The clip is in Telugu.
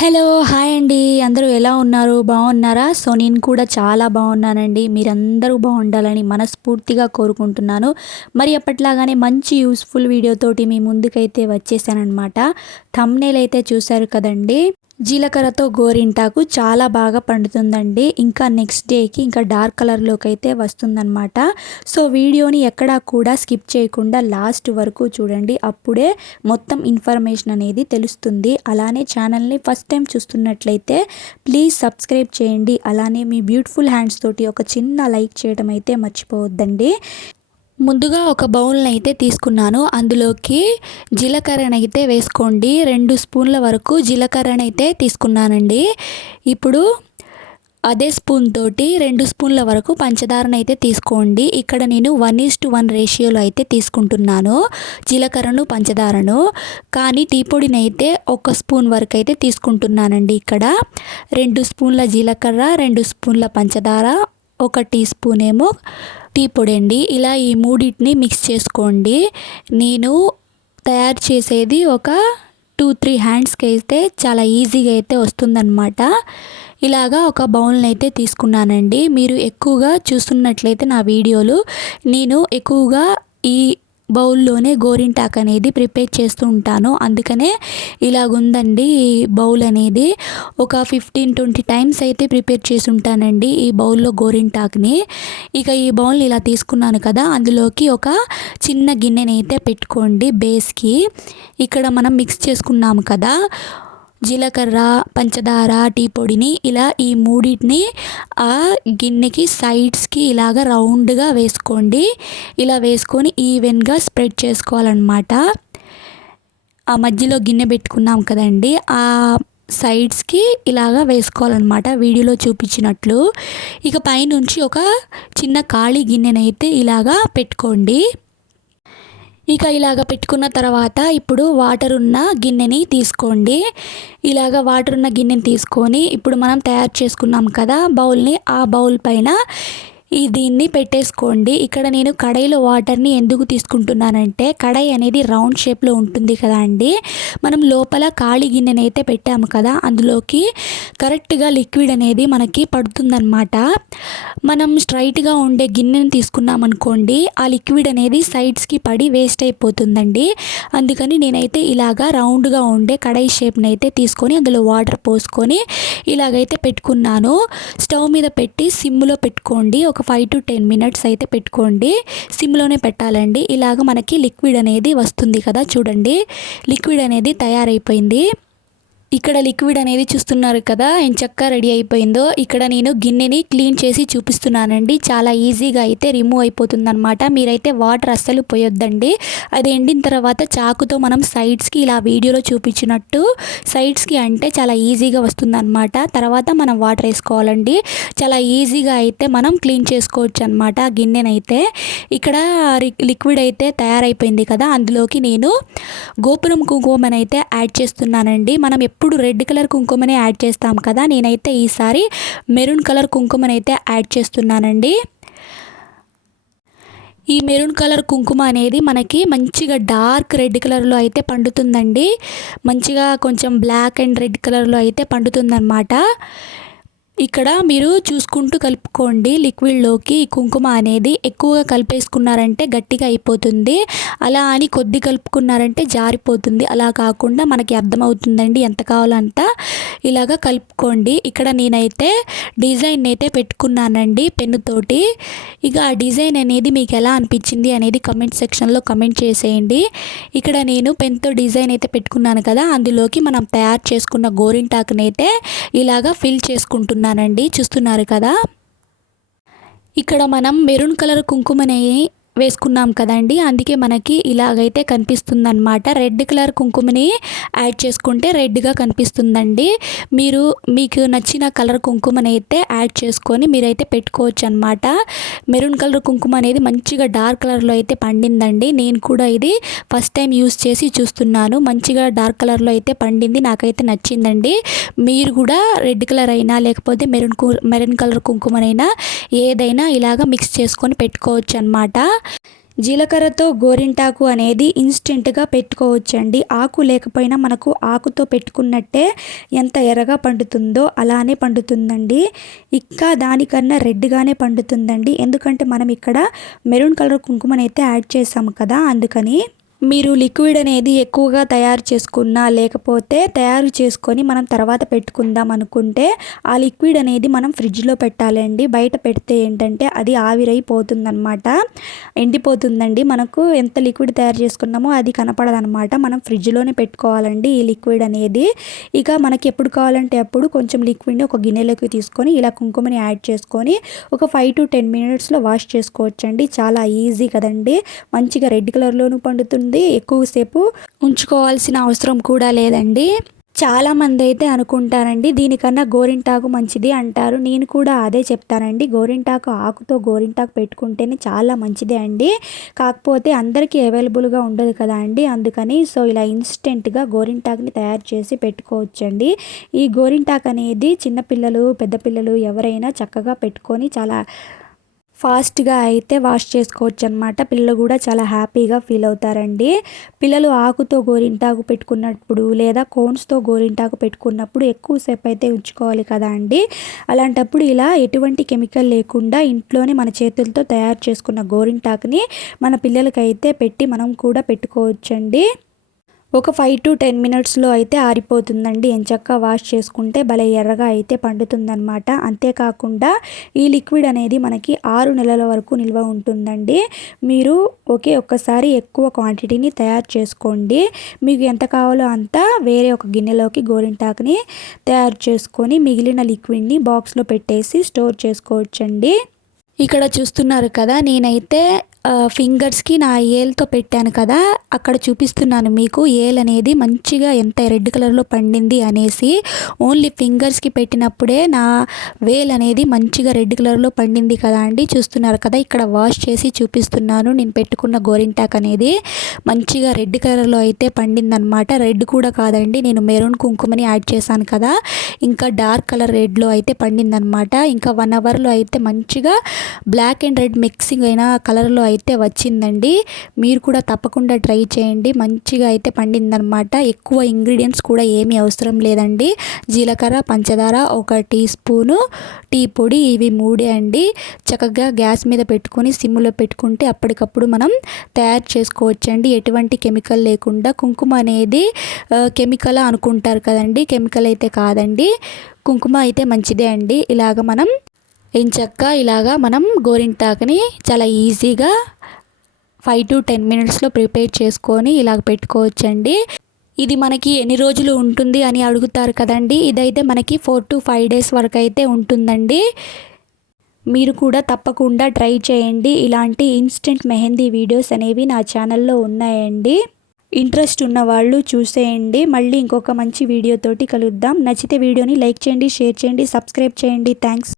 హలో! హాయ్ అండి. అందరూ ఎలా ఉన్నారు? బాగున్నారా? సో, నేను కూడా చాలా బాగున్నానండి. మీరందరూ బాగుండాలని మనస్ఫూర్తిగా కోరుకుంటున్నాను. మరి ఎప్పటిలాగానే మంచి యూజ్‌ఫుల్ వీడియోతోటి మీ ముందుకైతే వచ్చేసాననమాట. థంబ్‌నెయిల్ అయితే చూసారు కదండీ! జీలకర్రతో గోరింటాకు చాలా బాగా పండుతుందండి. ఇంకా నెక్స్ట్ డేకి ఇంకా డార్క్ కలర్‌లోకి అయితే వస్తుందనమాట. సో, వీడియోని ఎక్కడా కూడా స్కిప్ చేయకుండా లాస్ట్ వరకు చూడండి. అప్పుడే మొత్తం ఇన్ఫర్మేషన్ అనేది తెలుస్తుంది. అలానే ఛానల్‌ని ఫస్ట్ టైం చూస్తున్నట్లయితే ప్లీజ్ సబ్స్క్రైబ్ చేయండి. అలానే మీ బ్యూటిఫుల్ హ్యాండ్స్ తోటి ఒక చిన్న లైక్ చేయడం అయితే మర్చిపోవద్దండి. ముందుగా ఒక బౌల్ని అయితే తీసుకున్నాను. అందులోకి జీలకర్రనైతే వేసుకోండి. 2 స్పూన్ల వరకు జీలకర్రనైతే తీసుకున్నానండి. ఇప్పుడు అదే స్పూన్ తోటి 2 స్పూన్ల వరకు పంచదారనైతే తీసుకోండి. ఇక్కడ నేను 1:1 రేషియోలో అయితే తీసుకుంటున్నాను జీలకర్రను, పంచదారను. కానీ టీ పొడినైతే 1 స్పూన్ వరకు అయితే తీసుకుంటున్నానండి. ఇక్కడ 2 స్పూన్ల జీలకర్ర, 2 స్పూన్ల పంచదార, 1 టీ స్పూన్ ఏమో టీ పొడి అండి. ఇలా ఈ మూడింటిని మిక్స్ చేసుకోండి. నేను తయారు చేసేది ఒక 2-3 హ్యాండ్స్కి అయితే చాలా ఈజీగా అయితే వస్తుందన్నమాట. ఇలాగా ఒక బౌల్ని అయితే తీసుకున్నానండి. మీరు ఎక్కువగా చూస్తున్నట్లయితే నా వీడియోలు నేను ఎక్కువగా ఈ బౌల్లోనే గోరింటాకు అనేది ప్రిపేర్ చేస్తూ ఉంటాను. అందుకనే ఇలాగుందండి ఈ బౌల్ అనేది. ఒక 15-20 టైమ్స్ అయితే ప్రిపేర్ చేసి ఉంటానండి ఈ బౌల్లో గోరింటాకుని. ఇక ఈ బౌల్ని ఇలా తీసుకున్నాను కదా, అందులోకి ఒక చిన్న గిన్నెని అయితే పెట్టుకోండి బేస్కి. ఇక్కడ మనం మిక్స్ చేసుకున్నాము కదా జీలకర్ర, పంచదార, టీ పొడిని, ఇలా ఈ మూడింటిని ఆ గిన్నెకి సైడ్స్కి ఇలాగ రౌండ్గా వేసుకోండి. ఇలా వేసుకొని ఈవెన్గా స్ప్రెడ్ చేసుకోవాలన్నమాట. ఆ మధ్యలో గిన్నె పెట్టుకున్నాం కదండి, ఆ సైడ్స్కి ఇలాగా వేసుకోవాలన్నమాట వీడియోలో చూపించినట్లు. ఇక పైనుంచి ఒక చిన్న ఖాళీ గిన్నెనైతే ఇలాగా పెట్టుకోండి. ఇక ఇలాగ పెట్టుకున్న తర్వాత ఇప్పుడు వాటర్ ఉన్న గిన్నెని తీసుకోండి. ఇలాగ వాటర్ ఉన్న గిన్నెని తీసుకొని ఇప్పుడు మనం తయారు చేసుకున్నాం కదా బౌల్ని, ఆ బౌల్ పైన దీన్ని పెట్టేసుకోండి. ఇక్కడ నేను కడాయిలో వాటర్ని ఎందుకు తీసుకుంటున్నానంటే, కడాయి అనేది రౌండ్ షేప్లో ఉంటుంది కదా అండి. మనం లోపల ఖాళీ గిన్నెని అయితే పెట్టాము కదా, అందులోకి కరెక్ట్గా లిక్విడ్ అనేది మనకి పడుతుందన్నమాట. మనం స్ట్రైట్గా ఉండే గిన్నెని తీసుకున్నాం అనుకోండి, ఆ లిక్విడ్ అనేది సైడ్స్కి పడి వేస్ట్ అయిపోతుందండి. అందుకని నేనైతే ఇలాగా రౌండ్గా ఉండే కడాయి షేప్ని అయితే తీసుకొని అందులో వాటర్ పోసుకొని ఇలాగైతే పెట్టుకున్నాను. స్టవ్ మీద పెట్టి సిమ్లో పెట్టుకోండి. ఒక 5-10 మినిట్స్ అయితే పెట్టుకోండి. సిమ్లోనే పెట్టాలండి. ఇలాగ మనకి లిక్విడ్ అనేది వస్తుంది కదా, చూడండి లిక్విడ్ అనేది తయారైపోయింది. ఇక్కడ లిక్విడ్ అనేది చూస్తున్నారు కదా ఎంచక్కా రెడీ అయిపోయిందో. ఇక్కడ నేను గిన్నెని క్లీన్ చేసి చూపిస్తున్నానండి. చాలా ఈజీగా అయితే రిమూవ్ అయిపోతుందన్నమాట. మీరైతే వాటర్ అస్సలు పోయొద్దండి. అది ఎండిన తర్వాత చాకుతో మనం సైడ్స్కి ఇలా వీడియోలో చూపించినట్టు సైడ్స్కి అంటే చాలా ఈజీగా వస్తుందన్నమాట. తర్వాత మనం వాటర్ వేసుకోవాలండి. చాలా ఈజీగా అయితే మనం క్లీన్ చేసుకోవచ్చు అనమాట ఆ గిన్నెనైతే. ఇక్కడ లిక్విడ్ అయితే తయారైపోయింది కదా, అందులోకి నేను గోపురం కుంకుమనైతే యాడ్ చేస్తున్నానండి. మనం ఎప్పుడు రెడ్ కలర్ కుంకుమనే యాడ్ చేస్తాం కదా, నేనైతే ఈసారి మెరూన్ కలర్ కుంకుమనైతే యాడ్ చేస్తున్నానండి. ఈ మెరూన్ కలర్ కుంకుమ అనేది మనకి మంచిగా డార్క్ రెడ్ కలర్లో అయితే పండుతుందండి. మంచిగా కొంచెం బ్లాక్ అండ్ రెడ్ కలర్లో అయితే పండుతుందన్నమాట. ఇక్కడ మీరు చూసుకుంటూ కలుపుకోండి. లిక్విడ్లోకి ఈ కుంకుమ అనేది ఎక్కువగా కలిపేసుకున్నారంటే గట్టిగా అయిపోతుంది. అలా అని కొద్ది కలుపుకున్నారంటే జారిపోతుంది. అలా కాకుండా మనకి అర్థమవుతుందండి ఎంత కావాలో అంత ఇలాగ కలుపుకోండి. ఇక్కడ నేనైతే డిజైన్ అయితే పెట్టుకున్నానండి పెన్నుతోటి. ఇక ఆ డిజైన్ అనేది మీకు ఎలా అనిపించింది అనేది కమెంట్ సెక్షన్లో కమెంట్ చేసేయండి. ఇక్కడ నేను పెన్తో డిజైన్ అయితే పెట్టుకున్నాను కదా, అందులోకి మనం తయారు చేసుకున్న గోరింటాకుని అయితే ఇలాగ ఫిల్ చేసుకుంటున్నాను. చూస్తున్నారు కదా, ఇక్కడ మనం మెరూన్ కలర్ కుంకుమని వేసుకున్నాం కదండి, అందుకే మనకి ఇలాగైతే కనిపిస్తుందన్నమాట. రెడ్ కలర్ కుంకుమని యాడ్ చేసుకుంటే రెడ్గా కనిపిస్తుందండి. మీకు నచ్చిన కలర్ కుంకుమని అయితే యాడ్ చేసుకొని మీరైతే పెట్టుకోవచ్చు అనమాట. మెరూన్ కలర్ కుంకుమ అనేది మంచిగా డార్క్ కలర్లో అయితే పండిందండి. నేను కూడా ఇది ఫస్ట్ టైం యూస్ చేసి చూస్తున్నాను. మంచిగా డార్క్ కలర్లో అయితే పండింది, నాకైతే నచ్చిందండి. మీరు కూడా రెడ్ కలర్ అయినా లేకపోతే మెరూన్ కలర్ కుంకుమనైనా ఏదైనా ఇలాగ మిక్స్ చేసుకొని పెట్టుకోవచ్చు అనమాట. జీలకర్రతో గోరింటాకు అనేది ఇన్స్టెంట్గా పెట్టుకోవచ్చండి. ఆకు లేకపోయినా మనకు ఆకుతో పెట్టుకున్నట్టే ఎంత ఎర్రగా పండుతుందో అలానే పండుతుందండి. ఇంకా దానికన్నా రెడ్గానే పండుతుందండి. ఎందుకంటే మనం ఇక్కడ మెరూన్ కలర్ కుంకుమనైతే యాడ్ చేసాము కదా, అందుకని. మీరు లిక్విడ్ అనేది ఎక్కువగా తయారు చేసుకున్నా లేకపోతే తయారు చేసుకొని మనం తర్వాత పెట్టుకుందాం అనుకుంటే ఆ లిక్విడ్ అనేది మనం ఫ్రిడ్జ్లో పెట్టాలండి. బయట పెడితే ఏంటంటే అది ఆవిరైపోతుందన్నమాట, ఎండిపోతుందండి. మనకు ఎంత లిక్విడ్ తయారు చేసుకున్నామో అది కనపడదనమాట. మనం ఫ్రిడ్జ్లోనే పెట్టుకోవాలండి ఈ లిక్విడ్ అనేది. ఇక మనకి ఎప్పుడు కావాలంటే అప్పుడు కొంచెం లిక్విడ్ని ఒక గిన్నెలోకి తీసుకొని ఇలా కుంకుమని యాడ్ చేసుకొని ఒక 5 to 10 మినిట్స్లో వాష్ చేసుకోవచ్చండి. చాలా ఈజీ కదండి. మంచిగా రెడ్ కలర్లోనూ పండుతుంది, ఎక్కువసేపు ఉంచుకోవాల్సిన అవసరం కూడా లేదండి. చాలామంది అయితే అనుకుంటారండి దీనికన్నా గోరింటాకు మంచిది అంటారు. నేను కూడా అదే చెప్తానండి. గోరింటాకు ఆకుతో గోరింటాకు పెట్టుకుంటేనే చాలా మంచిదే అండి. కాకపోతే అందరికీ అవైలబుల్గా ఉండదు కదా అండి, అందుకని సో ఇలా ఇన్స్టెంట్గా గోరింటాకుని తయారు చేసి పెట్టుకోవచ్చండి. ఈ గోరింటాకు అనేది చిన్నపిల్లలు పెద్ద పిల్లలు ఎవరైనా చక్కగా పెట్టుకొని చాలా ఫాస్ట్గా అయితే వాష్ చేసుకోవచ్చు అనమాట. పిల్లలు కూడా చాలా హ్యాపీగా ఫీల్ అవుతారండి. పిల్లలు ఆకుతో గోరింటాకు పెట్టుకున్నప్పుడు లేదా కోన్స్తో గోరింటాకు పెట్టుకున్నప్పుడు ఎక్కువసేపు అయితే ఉంచుకోవాలి కదా అండి. అలాంటప్పుడు ఇలా ఎటువంటి కెమికల్ లేకుండా ఇంట్లోనే మన చేతులతో తయారు చేసుకున్న గోరింటాకుని మన పిల్లలకైతే పెట్టి మనం కూడా పెట్టుకోవచ్చండి. ఒక 5 to 10 మినిట్స్లో అయితే ఆరిపోతుందండి. ఎంచక్కా వాష్ చేసుకుంటే భలే ఎర్రగా అయితే పండుతుందన్నమాట. అంతేకాకుండా ఈ లిక్విడ్ అనేది మనకి 6 నెలల వరకు నిల్వ ఉంటుందండి. మీరు ఒక్కసారి ఎక్కువ క్వాంటిటీని తయారు చేసుకోండి. మీకు ఎంత కావాలో అంత వేరే ఒక గిన్నెలోకి గోరింటాకుని తయారు చేసుకొని మిగిలిన లిక్విడ్ని బాక్స్లో పెట్టేసి స్టోర్ చేసుకోవచ్చండి. ఇక్కడ చూస్తున్నారు కదా, నేనైతే ఫింగర్స్కి నా ఏల్తో పెట్టాను కదా, అక్కడ చూపిస్తున్నాను మీకు ఏల్ అనేది మంచిగా ఎంత రెడ్ కలర్లో పండింది అనేసి. ఓన్లీ ఫింగర్స్కి పెట్టినప్పుడే నా వేల్ అనేది మంచిగా రెడ్ కలర్లో పండింది కదా అండి. చూస్తున్నారు కదా, ఇక్కడ వాష్ చేసి చూపిస్తున్నాను. నేను పెట్టుకున్న గోరింటాక్ అనేది మంచిగా రెడ్ కలర్లో అయితే పండిందనమాట. రెడ్ కూడా కాదండి, నేను మెరూన్ కుంకుమని యాడ్ చేశాను కదా, ఇంకా డార్క్ కలర్ రెడ్లో అయితే పండిందనమాట. ఇంకా 1 అవర్లో అయితే మంచిగా బ్లాక్ అండ్ రెడ్ మిక్సింగ్ అయిన కలర్లో అయితే వచ్చిందండి. మీరు కూడా తప్పకుండా ట్రై చేయండి. మంచిగా అయితే పండిందనమాట. ఎక్కువ ఇంగ్రీడియంట్స్ కూడా ఏమీ అవసరం లేదండి. జీలకర్ర, పంచదార, 1 టీ స్పూను టీ పొడి, ఇవి 3 అండి. చక్కగా గ్యాస్ మీద పెట్టుకొని సిమ్లో పెట్టుకుంటే అప్పటికప్పుడు మనం తయారు చేసుకోవచ్చండి, ఎటువంటి కెమికల్ లేకుండా. కుంకుమ అనేది కెమికల్ అనుకుంటారు కదండి, కెమికల్ అయితే కాదండి. కుంకుమ అయితే మంచిదే అండి. ఇలాగా మనం గోరింటాకుని చాలా ఈజీగా 5 to 10 మినిట్స్లో ప్రిపేర్ చేసుకొని ఇలాగ పెట్టుకోవచ్చండి. ఇది మనకి ఎన్ని రోజులు ఉంటుంది అని అడుగుతారు కదండి. ఇదైతే మనకి 4 to 5 డేస్ వరకు అయితే ఉంటుందండి. మీరు కూడా తప్పకుండా ట్రై చేయండి. ఇలాంటి ఇన్స్టెంట్ మెహందీ వీడియోస్ అనేవి నా ఛానల్లో ఉన్నాయండి. ఇంట్రెస్ట్ ఉన్న వాళ్ళు చూసేయండి. మళ్ళీ ఇంకొక మంచి వీడియోతోటి కలుద్దాం. నచ్చితే వీడియోని లైక్ చేయండి, షేర్ చేయండి, సబ్స్క్రైబ్ చేయండి. థ్యాంక్స్.